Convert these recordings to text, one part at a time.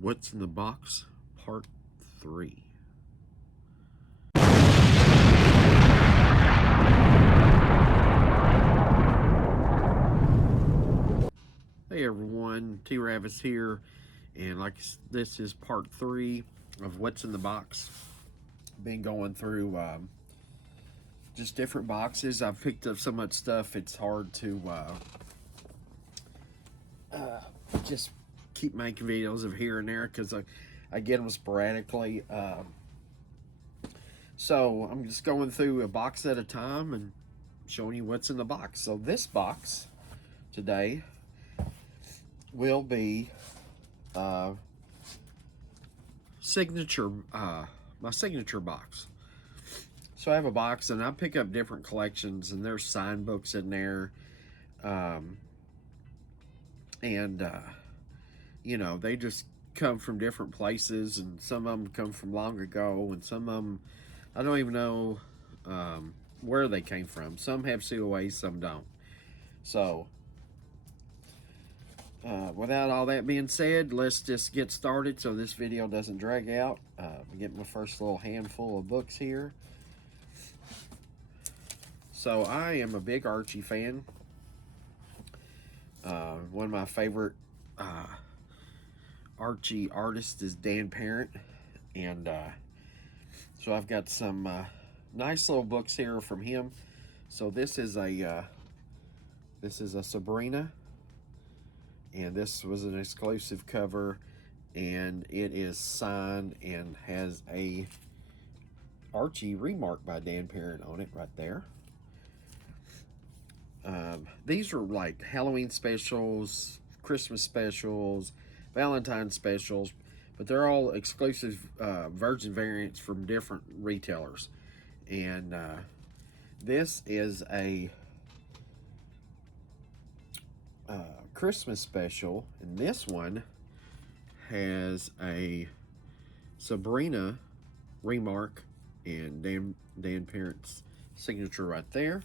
What's in the Box, Part 3. Hey everyone, T-RAVIS here, and this is Part 3 of What's in the Box. Been going through just different boxes. I've picked up so much stuff, it's hard to just keep making videos of here and there because I get them sporadically. So I'm just going through a box at a time and showing you what's in the box. So this box today will be signature, my signature box. So I have a box and I pick up different collections, and there's sign books in there. You know, they just come from different places, and some of them come from long ago, and some of them I don't even know where they came from. Some have COAs, some don't. So without all that being said, let's just get started so this video doesn't drag out. I'm getting my first little handful of books here. So I am a big Archie fan. One of my favorite Archie artists is Dan Parent, and so I've got some nice little books here from him. So this is a Sabrina, and this was an exclusive cover, and it is signed and has a Archie remark by Dan Parent on it right there. These are like Halloween specials, Christmas specials, Valentine specials, but they're all exclusive virgin variants from different retailers. And this is a Christmas special, and this one has a Sabrina remark and Dan Parent's signature right there.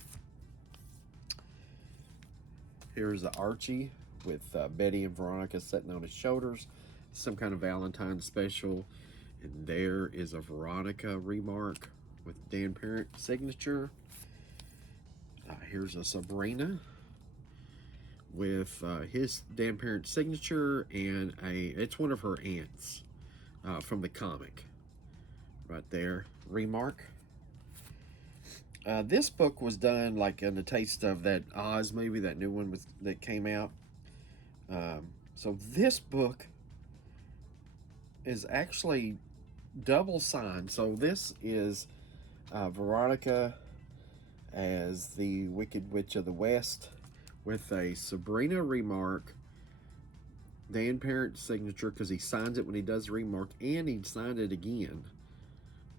Here's the Archie with Betty and Veronica sitting on his shoulders, some kind of Valentine special. And there is a Veronica remark with Dan Parent signature. Here's a Sabrina with his Dan Parent signature, and it's one of her aunts from the comic right there, remark. This book was done like in the taste of that Oz movie, that new one that came out. So this book is actually double signed. So this is Veronica as the Wicked Witch of the West with a Sabrina remark, Dan Parent signature, because he signs it when he does the remark, and he signed it again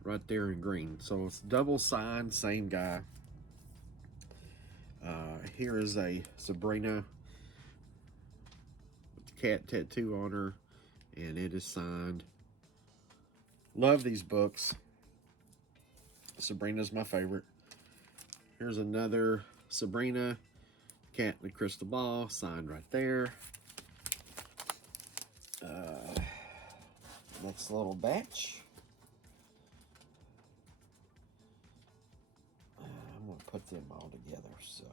right there in green. So it's double signed, same guy. Here is a Sabrina with the cat tattoo on her, and it is signed. Love these books. Sabrina's my favorite. Here's another Sabrina, cat in the crystal ball, signed right there. Next little batch. I'm going to put them all together, so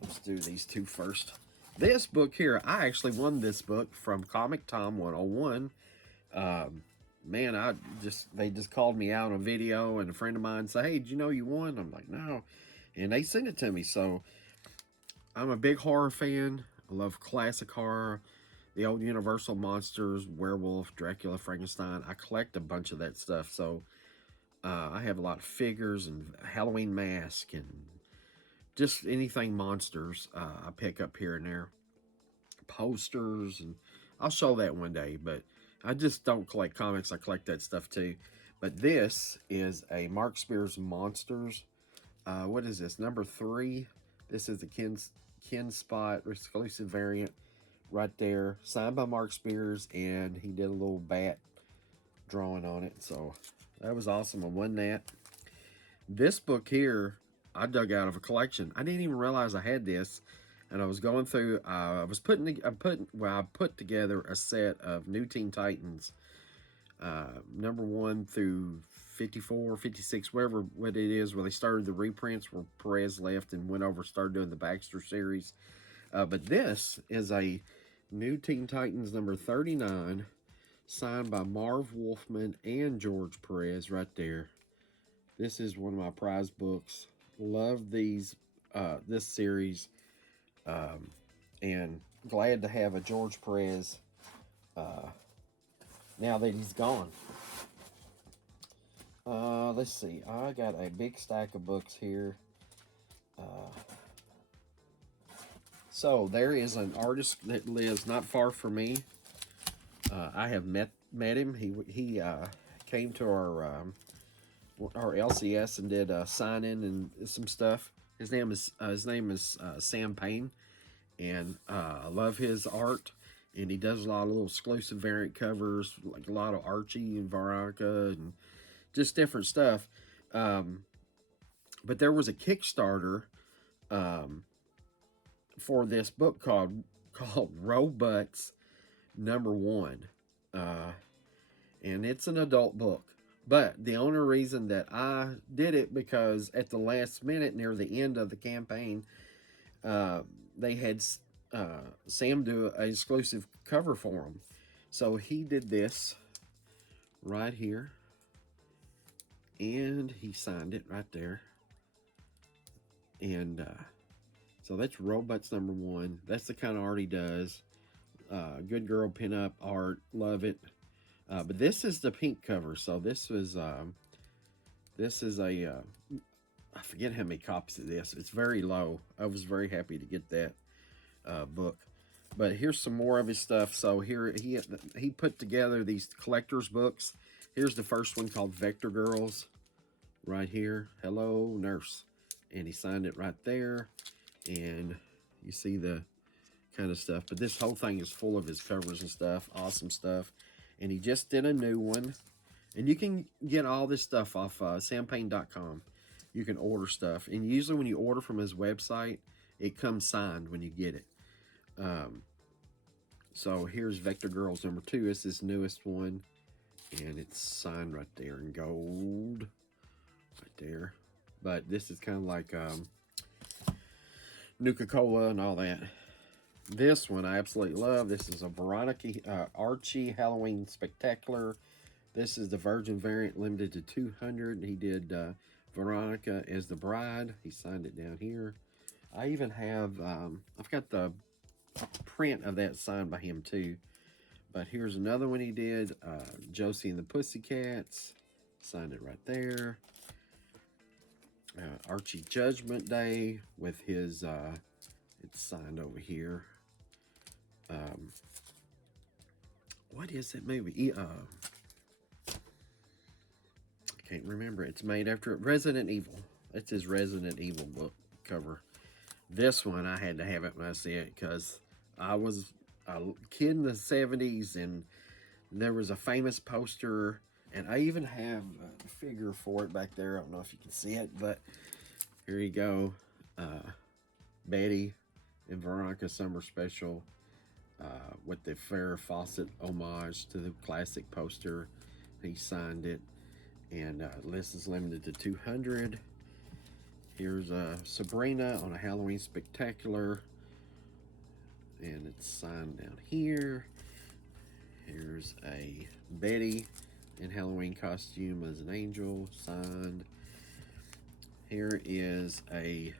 let's do these two first. This book here, I actually won this book from Comic Tom 101. Man, they just called me out on video, and a friend of mine said, "Hey, did you know you won?" I'm like, "No," and they sent it to me. So I'm a big horror fan. I love classic horror, the old Universal monsters, werewolf, Dracula, Frankenstein. I collect a bunch of that stuff. So I have a lot of figures and Halloween mask and just anything monsters I pick up here and there. Posters, and I'll show that one day, but I just don't collect comics. I collect that stuff too. But this is a Mark Spears Monsters. What is this? Number 3. This is the Ken Spot exclusive variant right there. Signed by Mark Spears, and he did a little bat drawing on it. So that was awesome. I won that. This book here, I dug out of a collection. I didn't even realize I had this. and I was going through. I put together a set of New Teen Titans, number 1 through 54, 56, whatever what it is, where they started the reprints, where Perez left and went over, started doing the Baxter series. But this is a New Teen Titans number 39, signed by Marv Wolfman and George Perez right there. This is one of my prized books. Love this series, and glad to have a George Perez now that he's gone. Let's see. I got a big stack of books here. So there is an artist that lives not far from me. I have met him. He came to our LCS and did a sign-in and some stuff. His name is Sam Payne, and I love his art. And he does a lot of little exclusive variant covers, like a lot of Archie and Veronica and just different stuff. But there was a Kickstarter for this book called Robots number 1. And it's an adult book. But the only reason that I did it, because at the last minute, near the end of the campaign, they had Sam do an exclusive cover for him. So he did this right here. And he signed it right there. And so that's Robots number 1. That's the kind of art he does. Good girl pinup art. Love it. But this is the pink cover. So this is a I forget how many copies of this. It's very low. I was very happy to get that book. But here's some more of his stuff. So here he put together these collector's books. Here's the first one called Vector Girls. Right here. Hello, Nurse. And he signed it right there. And you see the kind of stuff. But this whole thing is full of his covers and stuff. Awesome stuff. And he just did a new one. And you can get all this stuff off sampayne.com. You can order stuff. And usually when you order from his website, it comes signed when you get it. So here's Vector Girls number 2. It's his newest one. And it's signed right there in gold. Right there. But this is kind of like Nuka-Cola and all that. This one I absolutely love. This is a Veronica Archie Halloween Spectacular. This is the Virgin variant, limited to 200. He did Veronica as the bride. He signed it down here. I even have, I've got the print of that signed by him too. But here's another one he did. Josie and the Pussycats. Signed it right there. Archie Judgment Day with his, it's signed over here. What is that movie? I can't remember. It's made after Resident Evil. That's his Resident Evil book cover. This one, I had to have it when I see it, because I was a kid in the 70s, and there was a famous poster, and I even have a figure for it back there. I don't know if you can see it, but here you go. Betty and Veronica Summer Special with the Farrah Fawcett homage to the classic poster. He signed it, and list is limited to 200. Here's Sabrina on a Halloween Spectacular, and it's signed down here. Here's a Betty in Halloween costume as an angel, signed. Here is a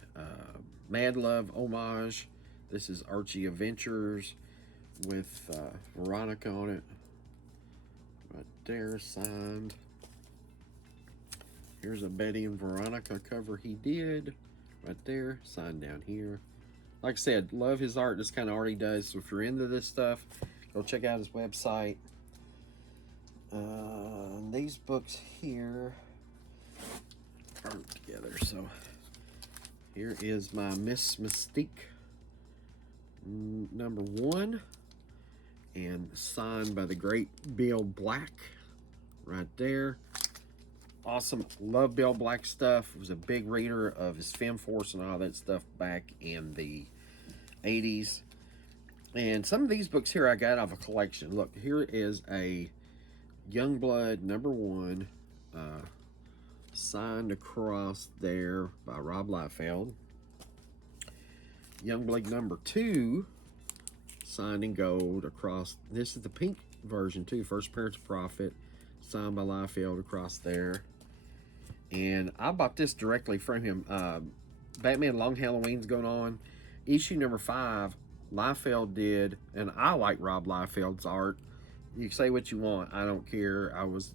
Mad Love homage. This is Archie Adventures with Veronica on it. Right there, signed. Here's a Betty and Veronica cover he did. Right there, signed down here. Like I said, love his art. This kind of art he does. So if you're into this stuff, go check out his website. These books here are together. So here is my Miss Mystique number 1, and signed by the great Bill Black right there. Awesome. Love Bill Black stuff. Was a big reader of his Fem Force and all that stuff back in the 80s. And some of these books here I got out of a collection. Look, here is a Youngblood #1, signed across there by Rob Liefeld. Youngblood #2, signed in gold across. This is the pink version too. First Appearance of Prophet, signed by Liefeld across there. And I bought this directly from him. Batman Long Halloween's going on. Issue #5, Liefeld did, and I like Rob Liefeld's art. You can say what you want, I don't care. I was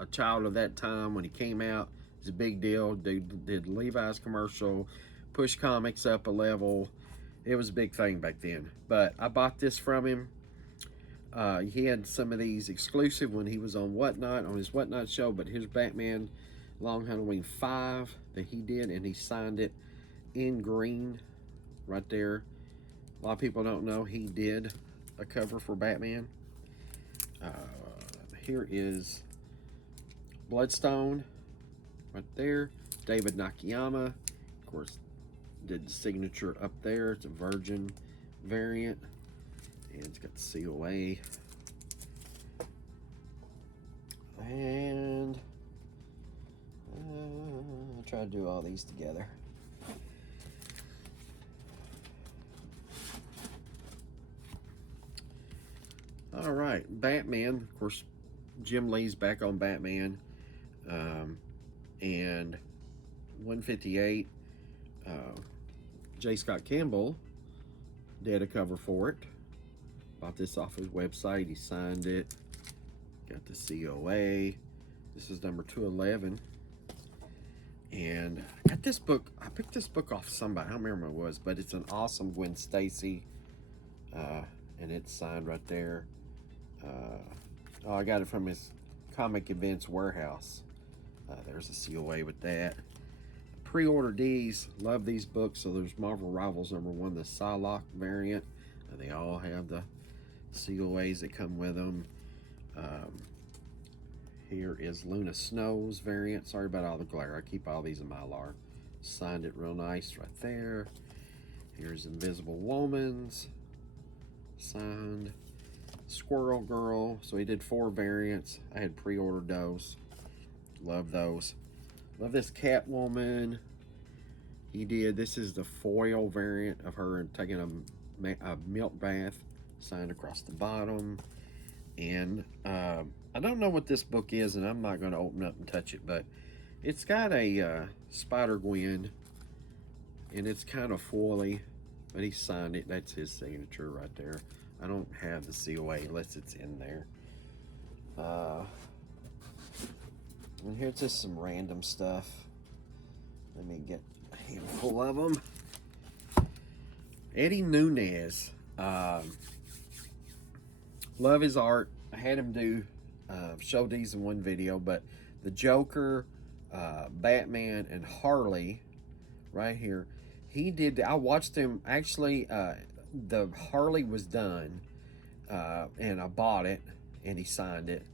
a child of that time when he came out. It's a big deal. Dude did Levi's commercial, pushed comics up a level. It was a big thing back then. But I bought this from him. He had some of these exclusive when he was on Whatnot, on his Whatnot show. But here's Batman Long Halloween 5 that he did, and he signed it in green right there. A lot of people don't know he did a cover for Batman. Here is Bloodstone right there. David Nakayama, of course, did the signature up there. It's a Virgin variant, and it's got the COA. And I'll try to do all these together. All right, Batman. Of course, Jim Lee's back on Batman. And 158, J. Scott Campbell did a cover for it. Bought this off his website. He signed it. Got the COA. This is number 211. And I got this book. I picked this book off somebody. I don't remember who it was, but it's an awesome Gwen Stacy. And it's signed right there. Oh, I got it from his Comic Events Warehouse. There's a COA with that. Pre-order these. Love these books. So there's Marvel Rivals #1, the Psylocke variant. They all have the COAs that come with them. Here is Luna Snow's variant. Sorry about all the glare. I keep all these in Mylar. Signed it real nice right there. Here's Invisible Woman's. Signed. Squirrel Girl. So he did 4 variants. I had pre-ordered those. Love those. Love this Catwoman. He did. This is the foil variant of her taking a milk bath. Signed across the bottom. And I don't know what this book is, and I'm not going to open up and touch it, but it's got a Spider-Gwen, and it's kind of foily, but he signed it. That's his signature right there. I don't have the COA unless it's in there. And here's just some random stuff. Let me get a handful of them. Eddie Nunez. Love his art. I had him do show these in one video, but the Joker, Batman, and Harley right here. He did. I watched him actually. The Harley was done, and I bought it, and he signed it,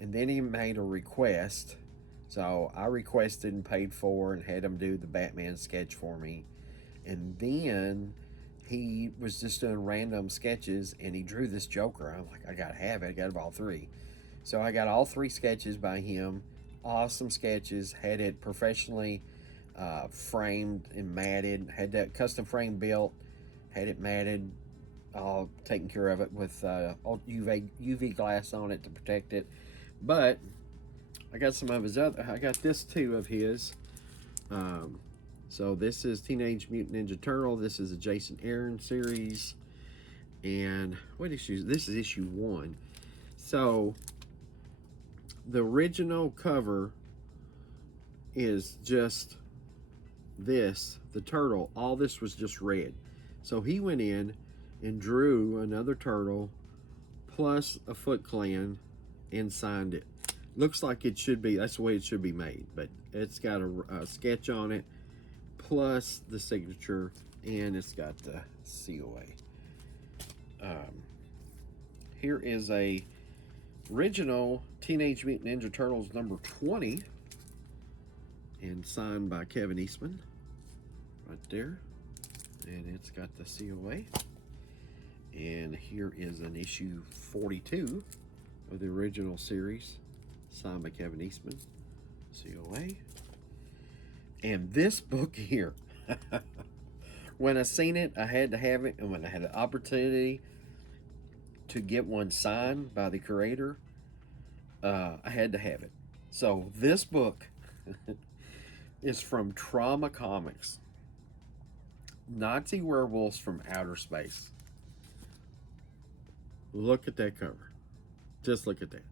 and then he made a request. So I requested and paid for and had him do the Batman sketch for me. And then he was just doing random sketches, and he drew this Joker. I'm like, I gotta have it. I got all 3. So I got all 3 sketches by him. Awesome sketches. Had it professionally framed and matted. Had that custom frame built. Had it matted. All taken care of it with UV glass on it to protect it. But I got some of his other. I got this too of his. So this is Teenage Mutant Ninja Turtle. This is a Jason Aaron series. And what issue? This is issue 1. So the original cover is just this, the turtle. All this was just red. So he went in and drew another turtle plus a Foot Clan and signed it. Looks like it should be, that's the way it should be made, but it's got a sketch on it plus the signature, and it's got the COA. Here is a original Teenage Mutant Ninja Turtles #20 and signed by Kevin Eastman right there. and it's got the COA. And here is an issue 42 of the original series, signed by Kevin Eastman, COA. And this book here, when I seen it, I had to have it, and when I had the opportunity to get one signed by the creator, I had to have it. So this book is from Trauma Comics, Nazi Werewolves from Outer Space. Look at that cover. Just look at that.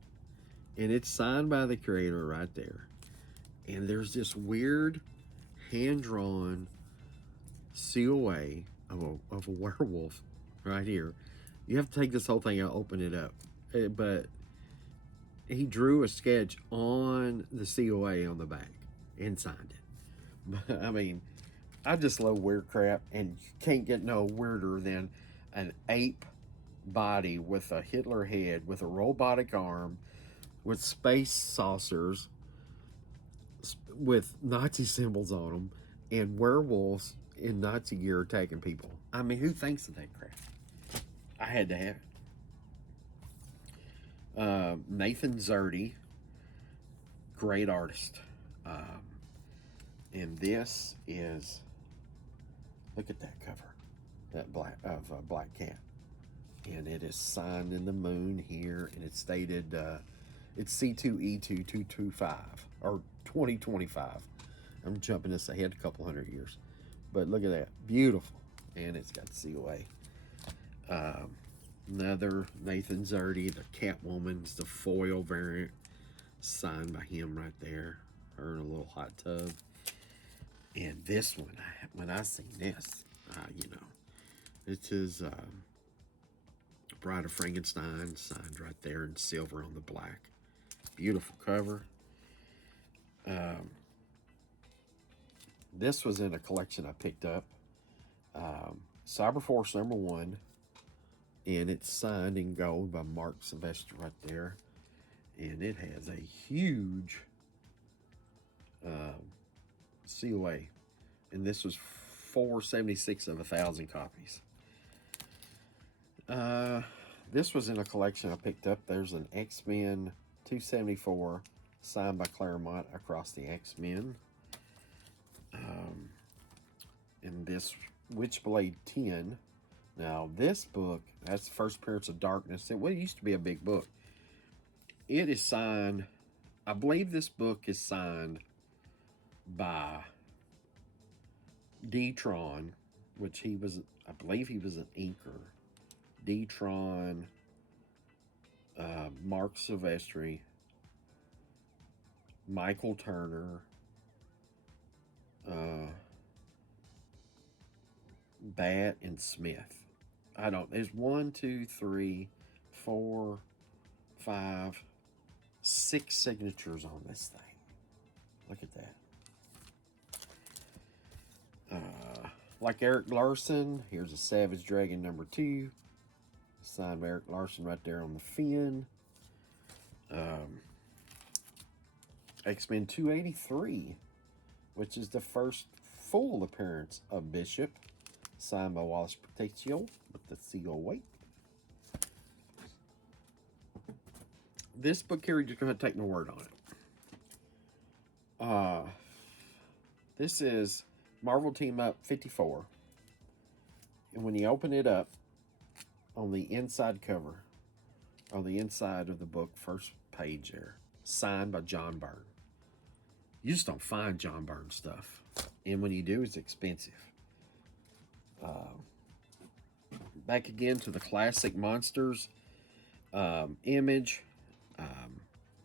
And it's signed by the creator right there. And there's this weird hand-drawn COA of a werewolf right here. You have to take this whole thing out, open it up. But he drew a sketch on the COA on the back and signed it. But, I mean, I just love weird crap, and you can't get no weirder than an ape body with a Hitler head, with a robotic arm, with space saucers, with Nazi symbols on them, and werewolves in Nazi gear attacking people. I mean, who thinks of that crap? I had to have it. Nathan Zerdy, great artist. And this is, look at that cover, that Black Cat. And it is signed in the moon here, and it's stated, it's C2E2225, or 2025. I'm jumping this ahead a couple hundred years. But look at that, beautiful. And it's got COA. Another Nathan Zerdy, the Catwoman's the foil variant, signed by him right there. Her in a little hot tub. And this one, when I seen this, you know, this is Bride of Frankenstein, signed right there in silver on the black. Beautiful cover. This was in a collection I picked up. Cyberforce #1. And it's signed in gold by Mark Sylvester right there. And it has a huge COA. And this was 476 of 1,000 copies. This was in a collection I picked up. There's an X-Men 274 signed by Claremont across the X-Men. And this Witchblade 10. Now this book, that's the first appearance of Darkness. It used to be a big book. It is signed, I believe this book is signed by D-Tron, which he was, I believe he was an inker. D-Tron, Mark Silvestri, Michael Turner, Bat and Smith. There's 1, 2, 3, 4, 5, 6 signatures on this thing. Look at that. Like Eric Larson, here's a Savage Dragon #2. Signed by Eric Larson right there on the fin. X-Men 283, which is the first full appearance of Bishop, signed by Wallace Protecio with the COA. This book here, you're going to take my word on it. This is Marvel Team Up 54. And when you open it up, on the inside cover, on the inside of the book, first page there, signed by John Byrne. You just don't find John Byrne stuff. And when you do, it's expensive. Back again to the classic monsters. Image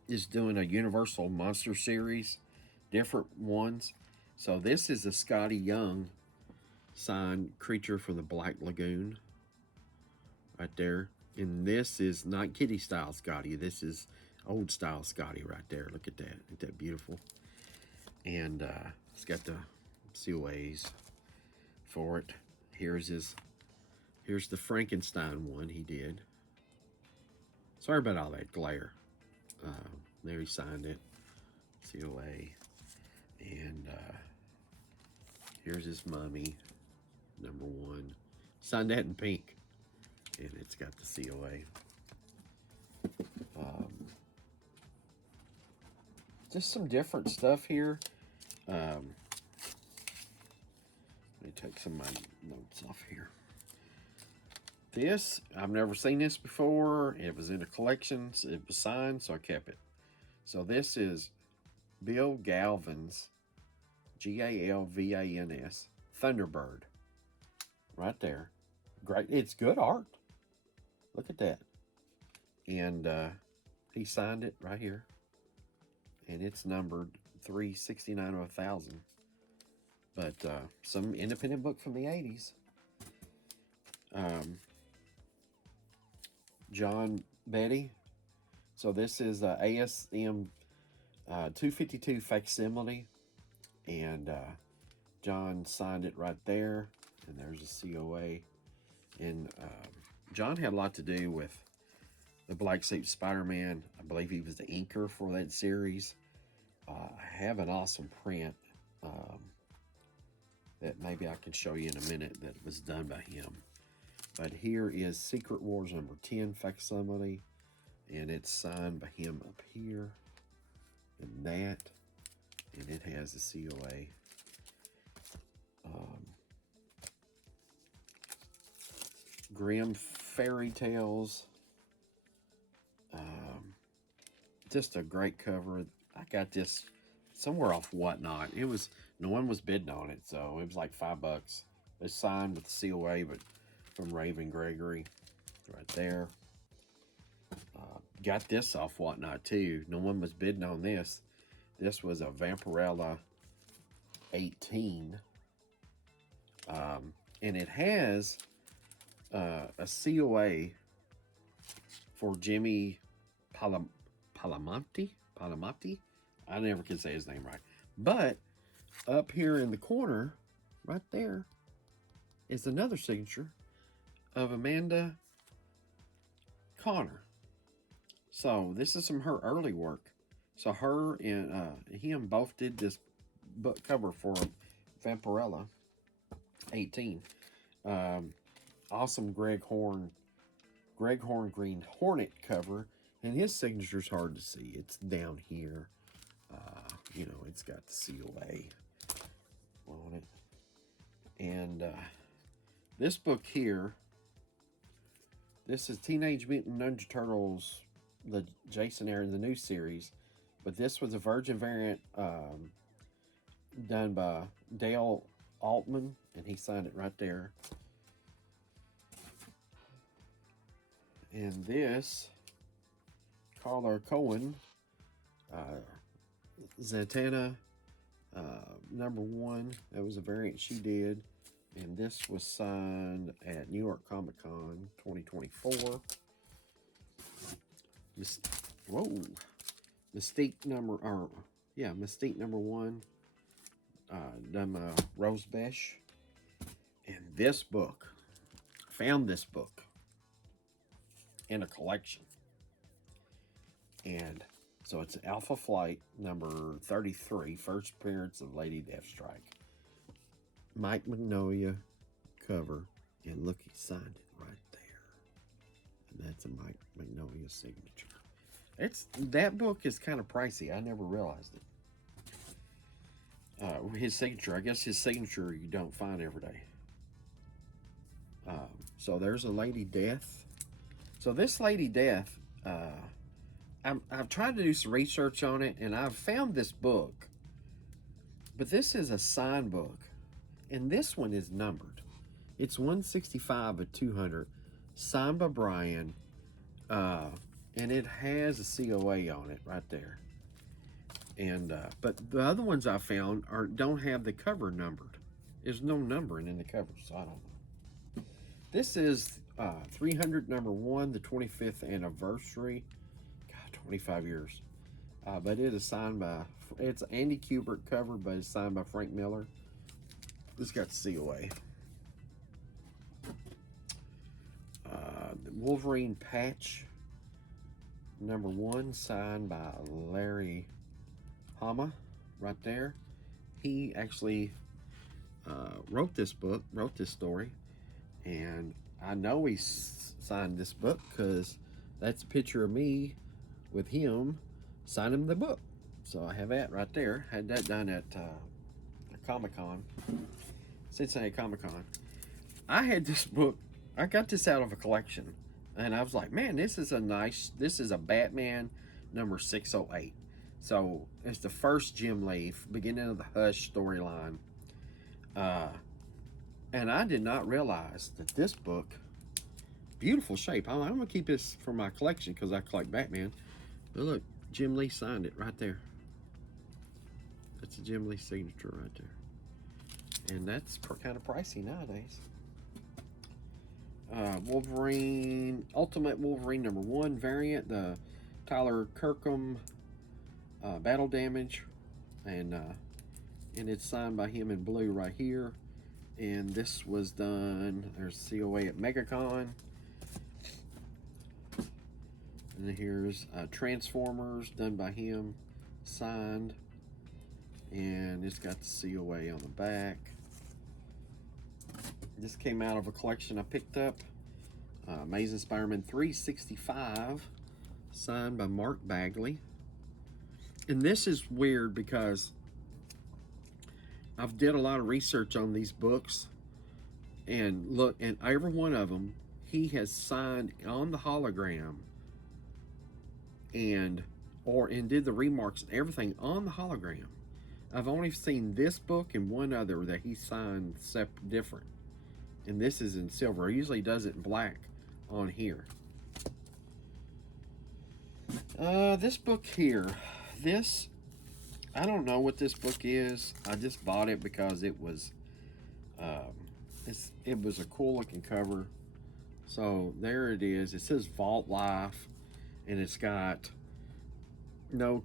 is doing a Universal Monster series, different ones. So this is a Scotty Young signed creature from the Black Lagoon right there. And this is not kitty style Scotty. This is old style Scotty right there. Look at that. Isn't that beautiful? And it's got the COAs for it. Here's the Frankenstein one he did. Sorry about all that glare. There he signed it. COA. And here's his mummy. #1. Signed that in pink. And it's got the COA. Just some different stuff here. Let me take some of my notes off here. This, I've never seen this before. It was in a collection. It was signed, so I kept it. So this is Bill Galvin's, Galvans, Thunderbird. Right there. Great. It's good art. Look at that. And he signed it right here. And it's numbered 369 of 1,000. But some independent book from the 80s. John Betty. So this is ASM 252 facsimile. And John signed it right there. And there's a COA. And John had a lot to do with the Black Suit Spider-Man. I believe he was the inker for that series. I have an awesome print that maybe I can show you in a minute that was done by him. But here is Secret Wars #10 facsimile, and it's signed by him up here, and that, and it has a COA. Grimm Fairy Tales. Just a great cover. I got this somewhere off Whatnot. It was, no one was bidding on it, so it was like $5. It's signed with the COA, but from Raven Gregory, right there. Got this off Whatnot too. No one was bidding on this. This was a Vampirella 18, and it has a COA for Jimmy Palamati. I never can say his name right. But up here in the corner, right there, is another signature of Amanda Connor. So this is from her early work. So her and him both did this book cover for Vampirella 18. Awesome Greg Horn Green Hornet cover. And his signature's hard to see. It's down here. You know, it's got the COA on it. And this book here, this is Teenage Mutant Ninja Turtles, the Jason Aaron, the new series. But this was a Virgin variant done by Dale Altman, and he signed it right there. And this, Carla Cohen, Zatanna #1. That was a variant she did. And this was signed at New York Comic Con 2024. Mystique #1. Done by Rose Besh. And this book, found this book in a collection. And so it's Alpha Flight #33, first appearance of Lady Deathstrike. Mike Mignola cover, and look, he signed it right there. And that's a Mike Mignola signature. That book is kind of pricey. I never realized it. His signature, I guess his signature you don't find every day. So there's a Lady Death. So this Lady Death, I've tried to do some research on it, and I've found this book. But this is a signed book, and this one is numbered. It's 165 of 200, signed by Brian, and it has a COA on it right there. And but the other ones I found don't have the cover numbered. There's no numbering in the cover, so I don't know. This is 300 #1, the 25th anniversary. God, 25 years. But it is signed by, it's an Andy Kubert cover, but it's signed by Frank Miller. This got the COA. Wolverine patch #1, signed by Larry Hama, right there. He actually wrote this book, wrote this story, and I know he signed this book because that's a picture of me with him signing the book. So I have that right there. Had that done at Comic-Con, Cincinnati Comic-Con. I had this book. I got this out of a collection, and I was like, man, this is a Batman number 608. So it's the first Jim Lee, beginning of the Hush storyline. And I did not realize that this book, beautiful shape. I'm going to keep this for my collection because I collect Batman. But look, Jim Lee signed it right there. That's a Jim Lee signature right there. And that's kind of pricey nowadays. Wolverine, Ultimate Wolverine number 1 variant, the Tyler Kirkham battle damage. And it's signed by him in blue right here. And this was done, there's COA at MegaCon. And here's Transformers, done by him, signed. And it's got the COA on the back. This came out of a collection I picked up. Amazing Spider-Man 365, signed by Mark Bagley. And this is weird because I've did a lot of research on these books, and look, and every one of them he has signed on the hologram, and did the remarks and everything on the hologram. I've only seen this book and one other that he signed different, and this is in silver. He usually does it in black on here. This book here, I don't know what this book is. I just bought it because it was a cool looking cover. So there it is. It says Vault Life, and it's got no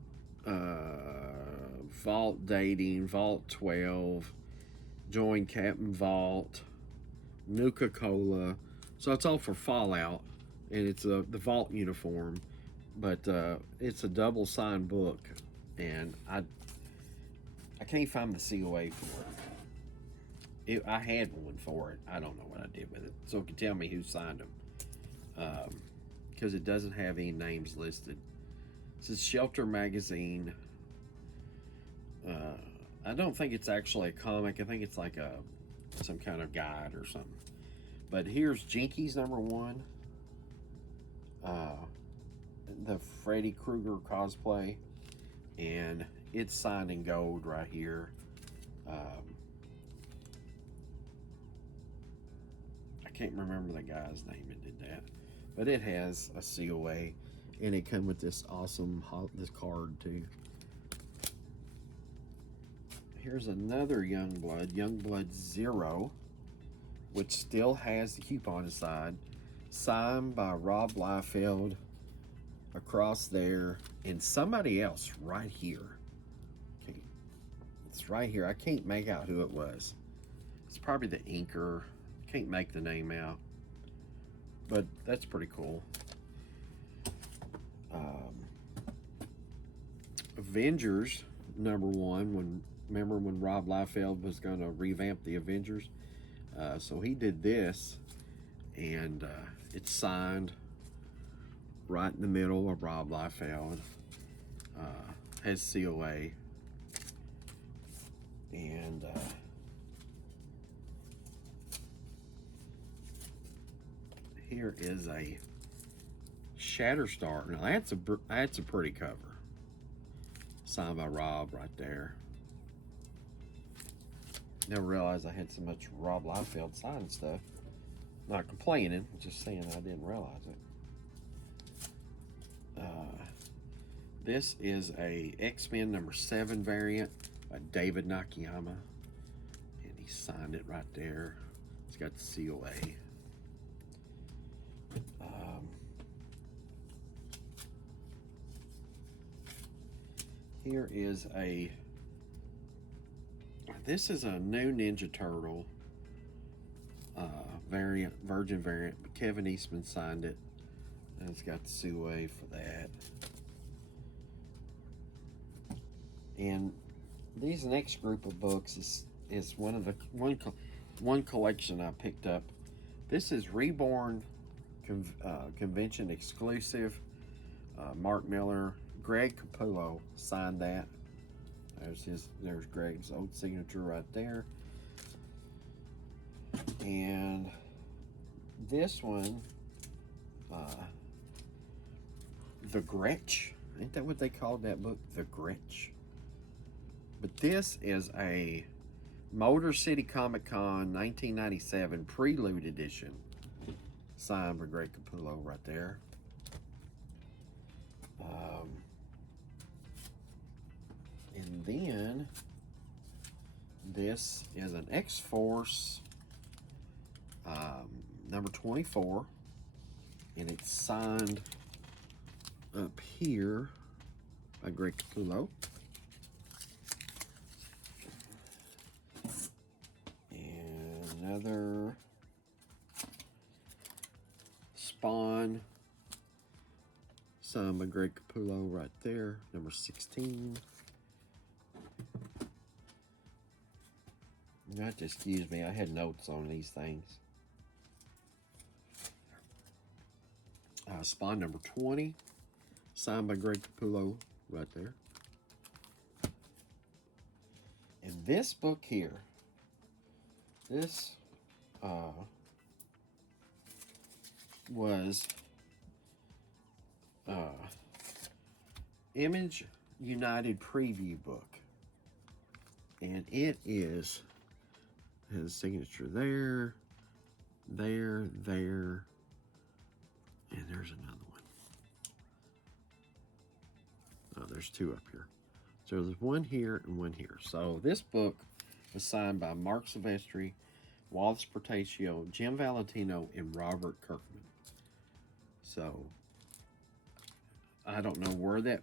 Vault Dating, Vault 12, Join Captain Vault, Nuka-Cola. So it's all for Fallout, and it's the Vault uniform, but it's a double signed book, and I can't find the COA for it. I had one for it. I don't know what I did with it. So it can tell me who signed them. Because it doesn't have any names listed. This is Shelter Magazine. I don't think it's actually a comic. I think it's like some kind of guide or something. But here's Jinkies number 1. The Freddy Krueger cosplay. And it's signed in gold right here. I can't remember the guy's name that did that, but it has a COA, and it comes with this awesome this card too. Here's another Youngblood 0, which still has the coupon inside, signed by Rob Liefeld across there, and somebody else right here. Okay, it's right here. I can't make out who it was. It's probably the inker. Can't make the name out, but that's pretty cool. Avengers number 1. Remember when Rob Liefeld was going to revamp the Avengers? So he did this, and it's signed right in the middle of Rob Liefeld. Has COA, and here is a Shatterstar. Now that's a pretty cover. Signed by Rob right there. Never realized I had so much Rob Liefeld signed stuff. Not complaining, just saying I didn't realize it. This is a X-Men number 7 variant by David Nakayama, and he signed it right there. It's got the COA. Here is this is a new Ninja Turtle variant, Virgin variant, but Kevin Eastman signed it, and it's got the COA for that. And these next group of books is is one of the one collection I picked up. This is Reborn convention exclusive. Mark Miller, Greg Capullo signed that. There's Greg's old signature right there. And this one, The Gretsch. Ain't that what they called that book? The Gretsch. But this is a Motor City Comic Con 1997 Prelude Edition. Signed by Greg Capullo right there. And then this is an X-Force number 24, and it's signed up here by Greg Capullo. And another Spawn signed by Greg Capullo right there, number 16. You have to excuse me, I had notes on these things. Spawn number 20, signed by Greg Capullo right there. And this book here, this was Image United preview book. And it has a signature there, and there's another one. Oh, there's two up here. So there's one here and one here. So this book was signed by Mark Silvestri, Wallace Portacio, Jim Valentino, and Robert Kirkman. So I don't know where that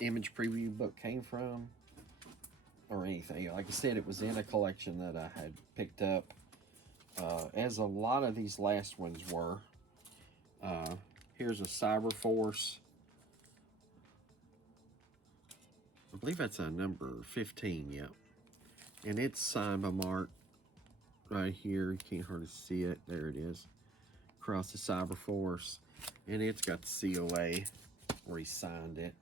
Image preview book came from or anything. Like I said, it was in a collection that I had picked up, as a lot of these last ones were. Here's a Cyber Force. I believe that's a number 15, yep. And it's signed by Mark right here. You can't hardly see it. There it is. Across the Cyber Force. And it's got the COA where he signed it.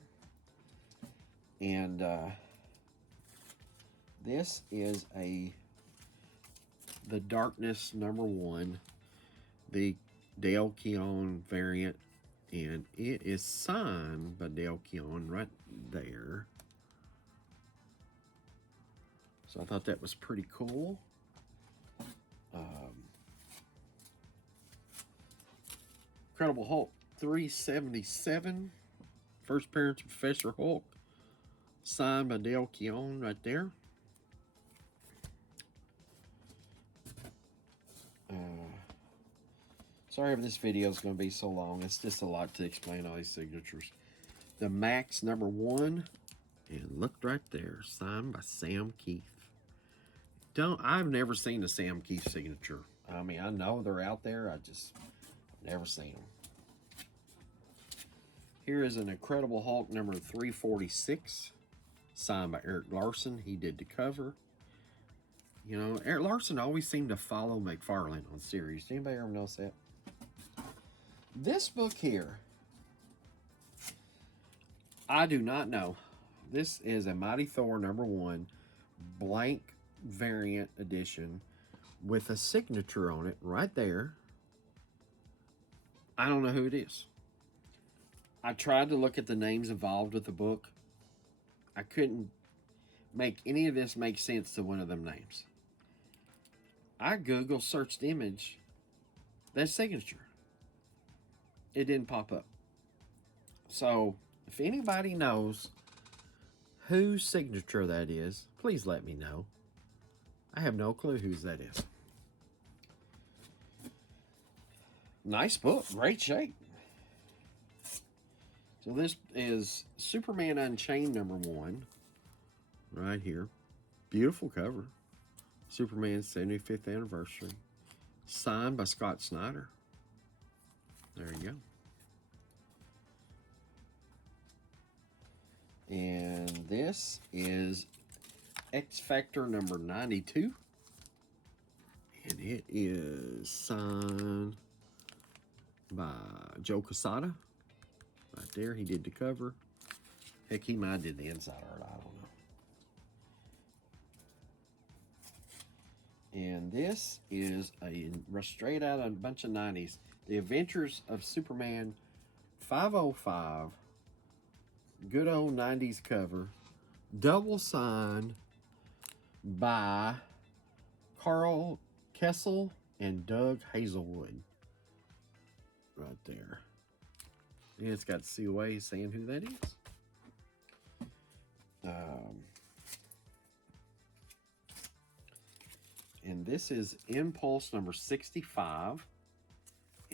And this is the Darkness number 1, the Dale Keown variant, and it is signed by Dale Keown right there. So I thought that was pretty cool. Incredible Hulk 377, first appearance of Professor Hulk, signed by Dale Keown right there. Sorry if this video is going to be so long. It's just a lot to explain all these signatures. The Max number 1, and look right there, signed by Sam Keith. I've never seen a Sam Keith signature. I mean, I know they're out there. I just never seen them. Here is an Incredible Hulk number 346, signed by Eric Larson. He did the cover. You know, Eric Larson always seemed to follow McFarlane on series. Anybody ever notice that? This book here, I do not know. This is a Mighty Thor number 1, blank variant edition with a signature on it right there. I don't know who it is. I tried to look at the names involved with the book. I couldn't make any of this make sense to one of them names. I Google searched image, that signature. It didn't pop up. So if anybody knows whose signature that is, please let me know. I have no clue whose that is. Nice book, great shape. So this is Superman Unchained number 1, right here. Beautiful cover. Superman's 75th anniversary. Signed by Scott Snyder. There you go. And this is X Factor number 92, And it is signed by Joe Quesada. Right there, he did the cover. Heck, he might have did the inside art, I don't know. And this is straight out of a bunch of 90s. The Adventures of Superman 505. Good old 90s cover. Double signed by Carl Kessel and Doug Hazelwood. Right there. And it's got COA saying who that is. And this is Impulse number 65.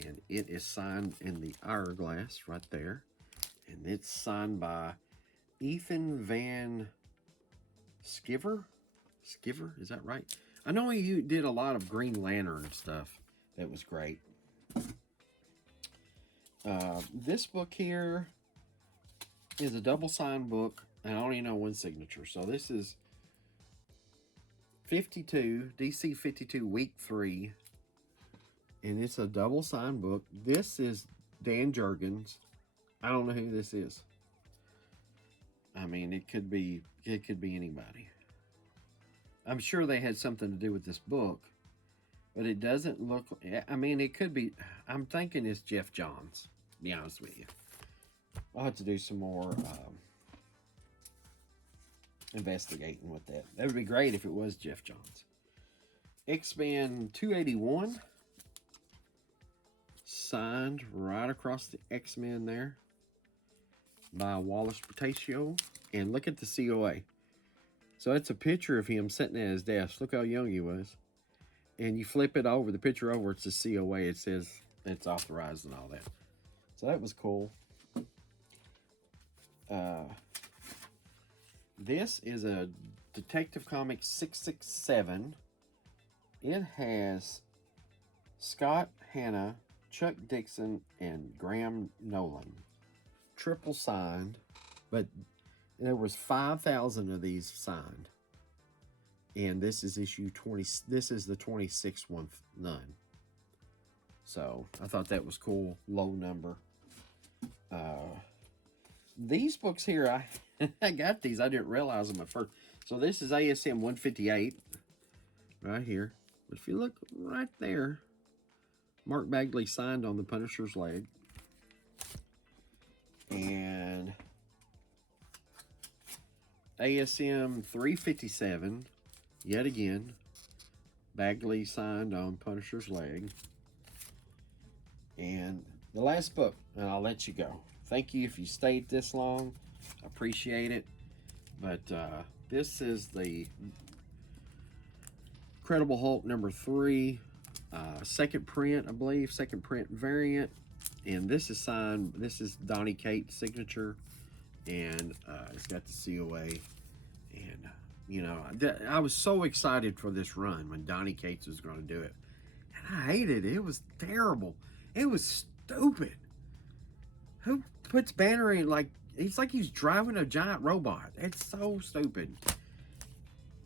And it is signed in the hourglass right there. And it's signed by Ethan Van Sciver. Skiver, is that right? I know you did a lot of Green Lantern stuff. That was great. This book here is a double signed book, and I only know one signature. So this is 52, DC 52, week 3. And it's a double signed book. This is Dan Jurgens. I don't know who this is. I mean, it could be anybody. I'm sure they had something to do with this book, but it doesn't look, I mean, it could be, I'm thinking it's Jeff Johns, to be honest with you. I'll have to do some more investigating with that. That would be great if it was Jeff Johns. X-Men 281. Signed right across the X-Men there by Wallace Portacio. And look at the COA. So it's a picture of him sitting at his desk. Look how young he was. And you flip it over, the picture over, it's the COA. It says it's authorized and all that. So that was cool. This is a Detective Comics 667. It has Scott Hanna, Chuck Dixon, and Graham Nolan. Triple signed, but there was 5,000 of these signed. And this is issue 20. This is the 26th one none. So I thought that was cool. Low number. These books here, I got these. I didn't realize them at first. So this is ASM 158 right here. But if you look right there, Mark Bagley signed on the Punisher's leg. And ASM 357, yet again, Bagley signed on Punisher's leg. And the last book, and I'll let you go. Thank you if you stayed this long. I appreciate it. But this is the Incredible Hulk number 3. Second print, I believe. Second print variant. And this is signed. This is Donny Cates' signature. And it's got the COA. And, you know, I was so excited for this run when Donny Cates was going to do it. And I hated it. It was terrible. It was stupid. Who puts Banner in like, it's like he's driving a giant robot. It's so stupid.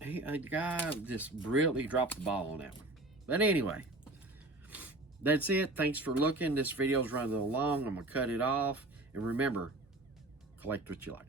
A guy just brilliantly dropped the ball on that one. But anyway, that's it. Thanks for looking. This video's running a little long. I'm going to cut it off. And remember, collect what you like.